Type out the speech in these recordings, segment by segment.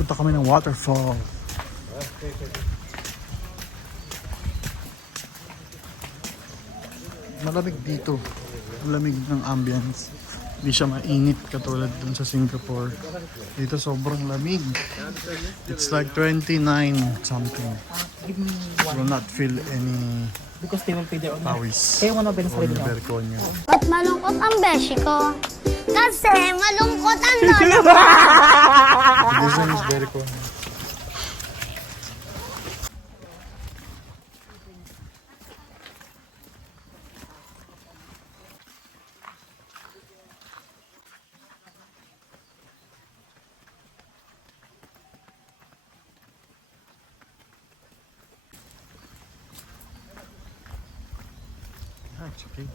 Punta kami ng waterfall. Malamig dito. Malamig ng ambience. Hindi siya mainit katulad dun sa Singapore. Dito sobrang lamig. It's like 29 something. You will not feel any Because they will pay their own. pawis. Kaya mo na benes O rin yung niya. berkonyo. Ba't malungkot ang beshi ko? Kasi malungkot ang lolo ko. This one is berkonyo. Ah, it's okay.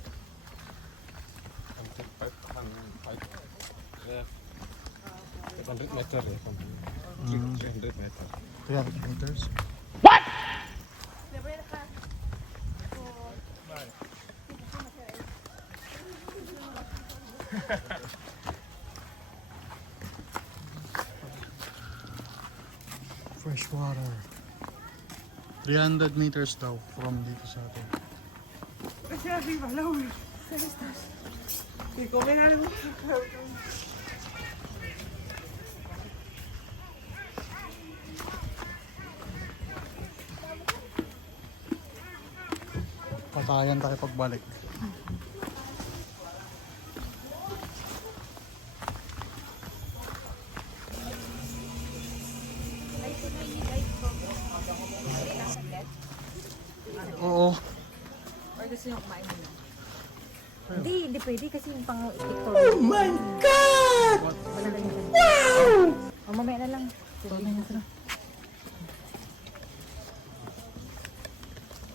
100 meter ya, 300 meter. 300 meters. Fresh water. 300 meters daw from dito sa atin. Patayan tayo pagbalik. Oo. Or gusto nyo kumain muna? Hindi pwede kasi yung pang-tiktok. Oh my God! Wala na yun. Wow! O mamaya na lang.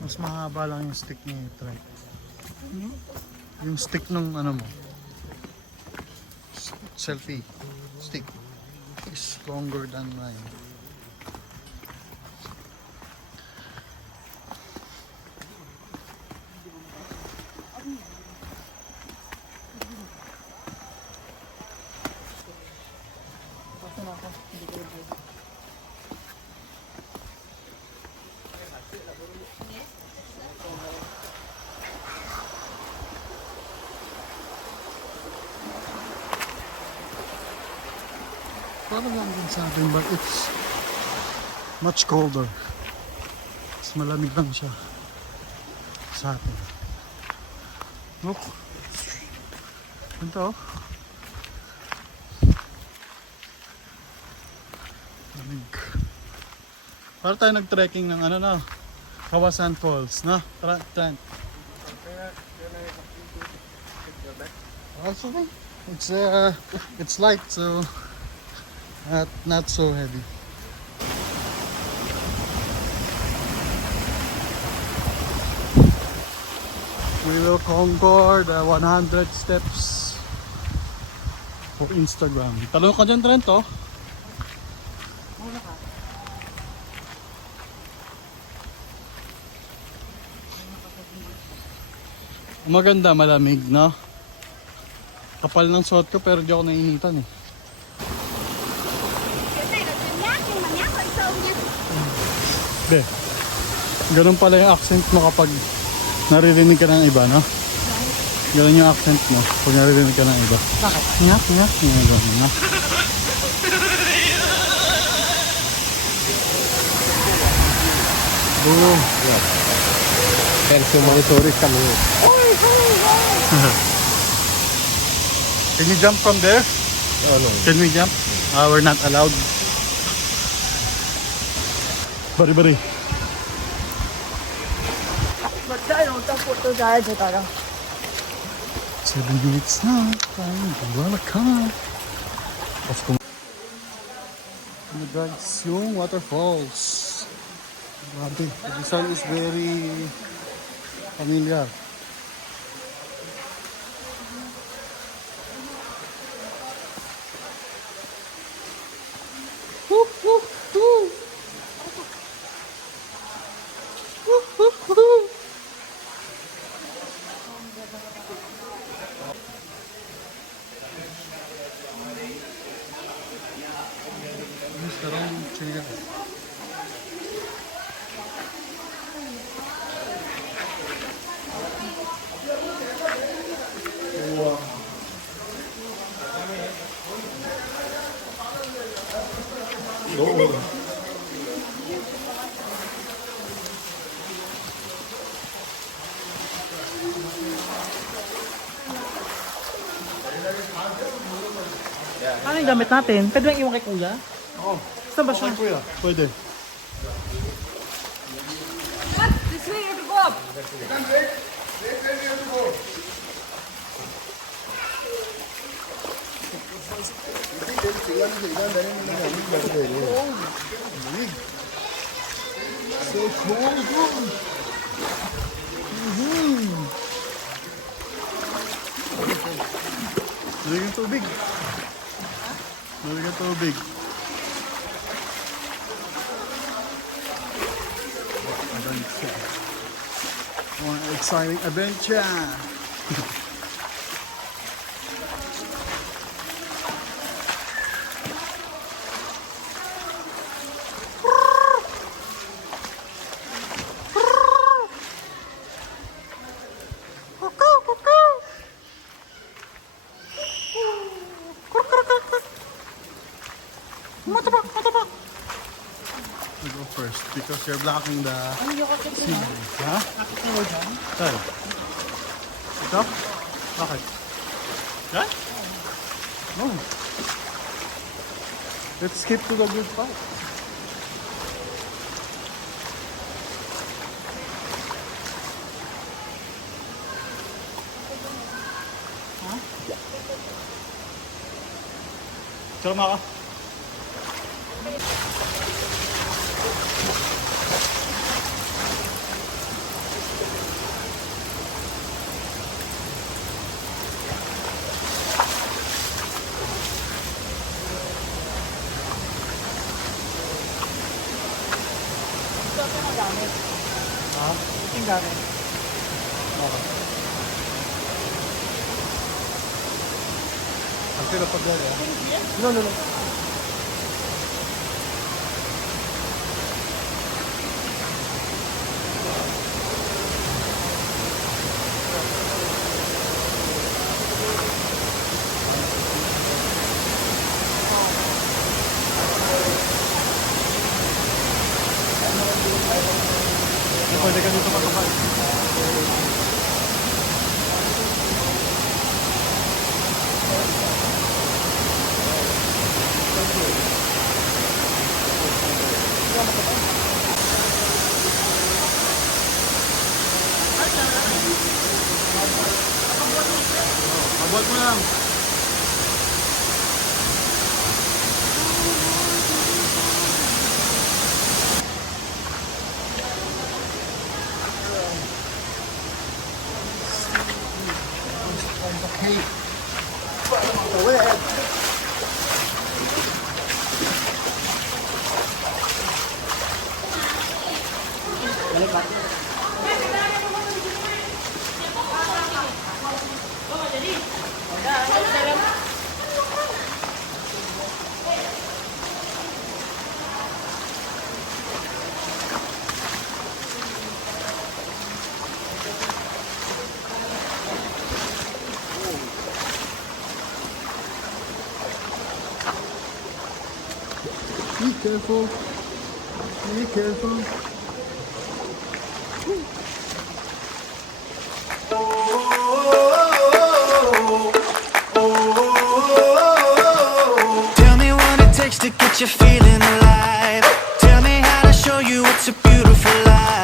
Mas mahaba lang yung stick ni Trek. Yung stick ng ano mo. Selfie stick is longer than mine. Parang lang din sa atin, but it's much colder. Mas malamig lang siya sa atin. Look. Ito. Lamig. Para tayo nag-trekking ng ano na, Kawasan Falls, no? Trent. Also, it's light, so not so heavy. We will conquer the 100 steps for Instagram. Talong ka dyan, Trent, oh. Maganda, malamig, no? Kapal ng suot ko pero di ako nainitan eh. Be, ganun pala yung accent mo kapag naririnig ka ng iba, no? Ganun yung accent mo pag naririnig ka ng iba. Bakit? Nga. Ganun, no? Boom. Pero yung mga tourist kami. Can you jump from there? Oh no. Can we jump? We're not allowed. Bari. 7 minutes na. Tayo, ka. Let's go. Ano guys, yung waterfalls. Grabe, the design is very familiar. Whoop, whoop, whoop. Whoop, whoop, whoop. Sekarang cerita. Wow. Oh. Ano yung gamit natin? Pwede bang iwan kay kuya? Oo. Saan ba siya? Okay, kuya. Pwede. This way, you have to go up. So cold. Nalagyan tubig. Nalagyan tubig. Adventure. One exciting adventure. You go first because you're blocking the scenery. Ha? Saan? Ito? Bakit? Yan? No. Let's skip to the good part. Ha? Sama ka. Yung gamit. Until upag yan, No, no, no. Pwede ka dito matupad. Mabuhat mo lang. Hey, go ahead. Be careful. Be careful. Tell me what it takes to get you feeling alive. Tell me how to show you it's a beautiful life.